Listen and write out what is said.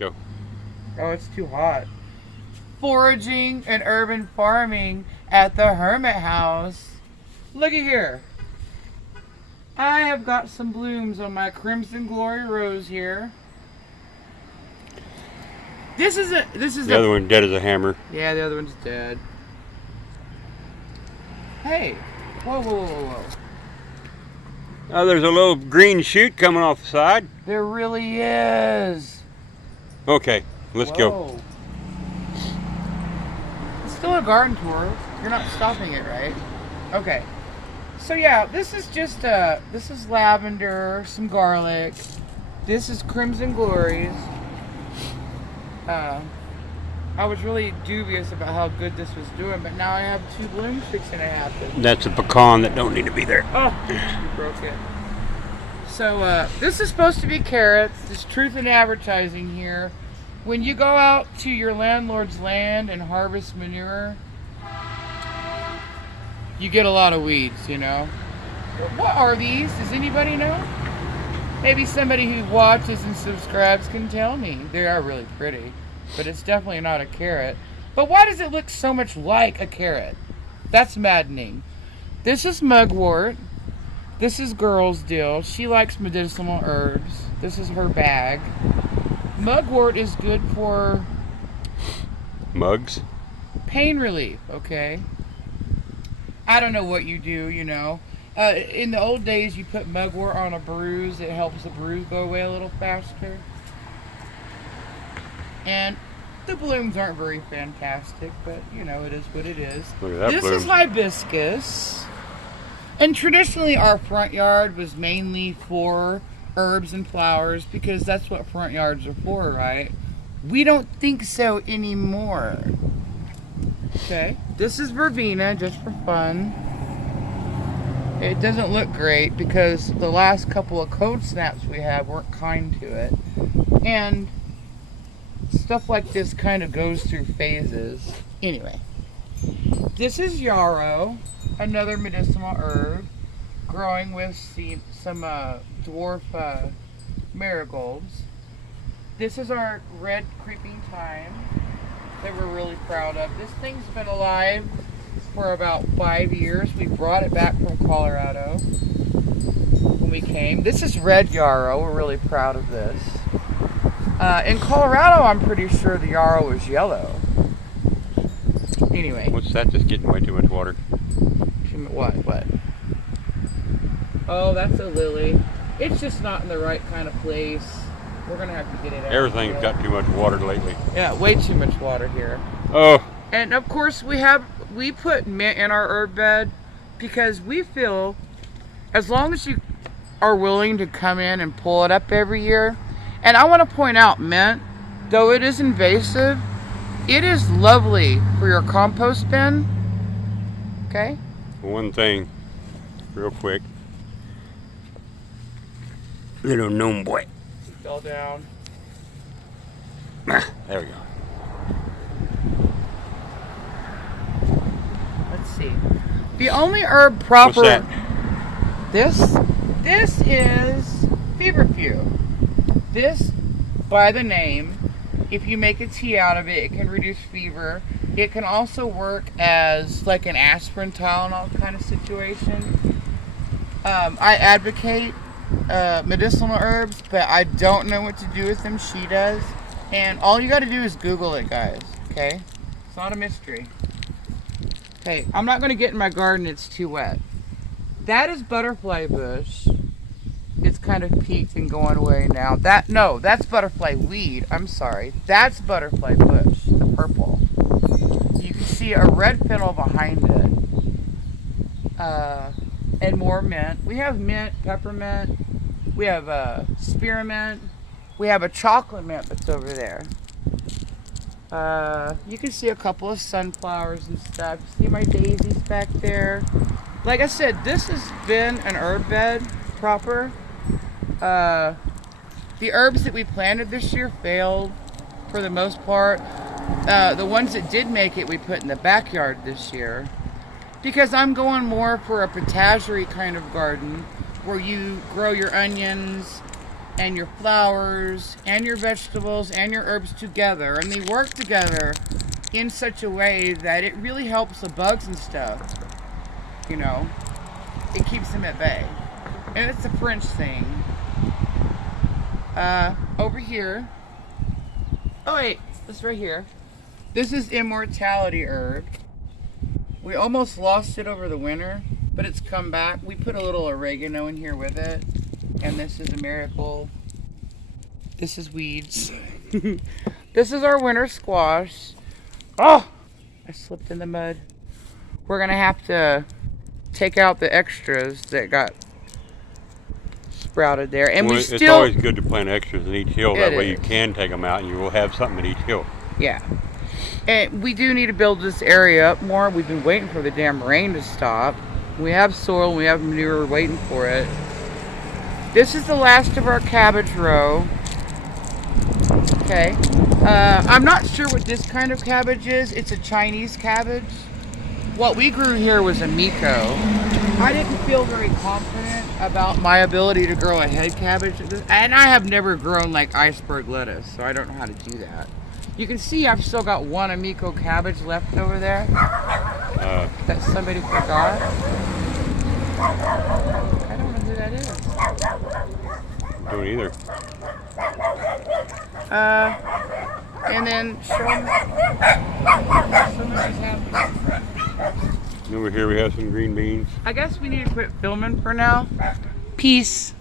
Go. Oh, it's too hot. Foraging and urban farming at the Hermit House. Looky here. I have got some blooms on my Crimson Glory Rose here. This is The other one dead as a hammer. Yeah, the other one's dead. Hey. Whoa, whoa, whoa, whoa, whoa. Oh, there's a little green shoot coming off the side. There really is. Okay, let's go. Whoa. It's still a garden tour. You're not stopping it, right? Okay. So yeah, this is just this is lavender, some garlic. This is Crimson Glories. I was really dubious about how good this was doing, but now I have 2 blooms fixing to happen. That's a pecan that don't need to be there. Oh, you broke it. So this is supposed to be carrots. There's truth in advertising here. When you go out to your landlord's land and harvest manure, you get a lot of weeds, you know. What are these? Does anybody know? Maybe somebody who watches and subscribes can tell me. They are really pretty, but it's definitely not a carrot. But why does it look so much like a carrot? That's maddening. This is mugwort. This is girl's deal. She likes medicinal herbs. This is her bag. Mugwort is good for mugs. Pain relief, okay? I don't know what you do, you know. In the old days, you put mugwort on a bruise. It helps the bruise go away a little faster. And the blooms aren't very fantastic, but, you know, it is what it is. Look at that This bloom. is hibiscus. And traditionally, our front yard was mainly for herbs and flowers because that's what front yards are for, right? We don't think so anymore. Okay. This is verbena, just for fun. It doesn't look great because the last couple of cold snaps we had weren't kind to it. And stuff like this kind of goes through phases. Anyway, this is yarrow, another medicinal herb, growing with some dwarf marigolds. This is our red creeping thyme that we're really proud of. This thing's been alive for about 5 years. We brought it back from Colorado when we came. This is red yarrow. We're really proud of this. In Colorado, I'm pretty sure the yarrow is yellow. Anyway. What's that? Just getting way too much water. What? Oh, that's a lily. It's just not in the right kind of place. We're going to have to get it out. Everything's got too much water lately. Yeah, way too much water here. Oh. And of course we put mint in our herb bed because we feel as long as you are willing to come in and pull it up every year. And I want to point out mint, though it is invasive, it is lovely for your compost bin. Okay? One thing, real quick. Little gnome boy. Fell down. There we go. Let's see. The only herb proper. What's that? This is feverfew. This, by the name, if you make a tea out of it, it can reduce fever. It can also work as like an aspirin Tylenol kind of situation. I advocate medicinal herbs, but I don't know what to do with them. She does. And all you got to do is Google it, guys. Okay? It's not a mystery. Okay, I'm not going to get in my garden. It's too wet. That is butterfly bush. It's kind of peaked and going away now. That's butterfly weed. I'm sorry. That's butterfly bush, the purple. You can see a red fennel behind it. And more mint. We have mint, peppermint. We have spearmint. We have a chocolate mint that's over there. You can see a couple of sunflowers and stuff. See my daisies back there. Like I said, this has been an herb bed proper. The herbs that we planted this year failed for the most part. The ones that did make it, we put in the backyard this year. Because I'm going more for a potagerie kind of garden where you grow your onions and your flowers and your vegetables and your herbs together, and they work together in such a way that it really helps the bugs and stuff. You know, it keeps them at bay. And it's a French thing. Over here. Oh wait, this right here. This is Immortality Herb. We almost lost it over the winter, but it's come back. We put a little oregano in here with it, and this is a miracle. This is weeds. This is our winter squash. Oh, I slipped in the mud. We're gonna have to take out the extras that got sprouted there, and well, we still. It's always good to plant extras in each hill. That way you is. can take them out, and you will have something at each hill. Yeah. And we do need to build this area up more. We've been waiting for the damn rain to stop. We have soil, we have manure, we're waiting for it. This is the last of our cabbage row. Okay. I'm not sure what this kind of cabbage is. It's a Chinese cabbage. What we grew here was a Miko. I didn't feel very confident about my ability to grow a head cabbage. And I have never grown like iceberg lettuce, so I don't know how to do that. You can see I've still got one Amico cabbage left over there that somebody forgot. I don't know who that is. Don't either. And then Over here we have some green beans. I guess we need to quit filming for now. Peace.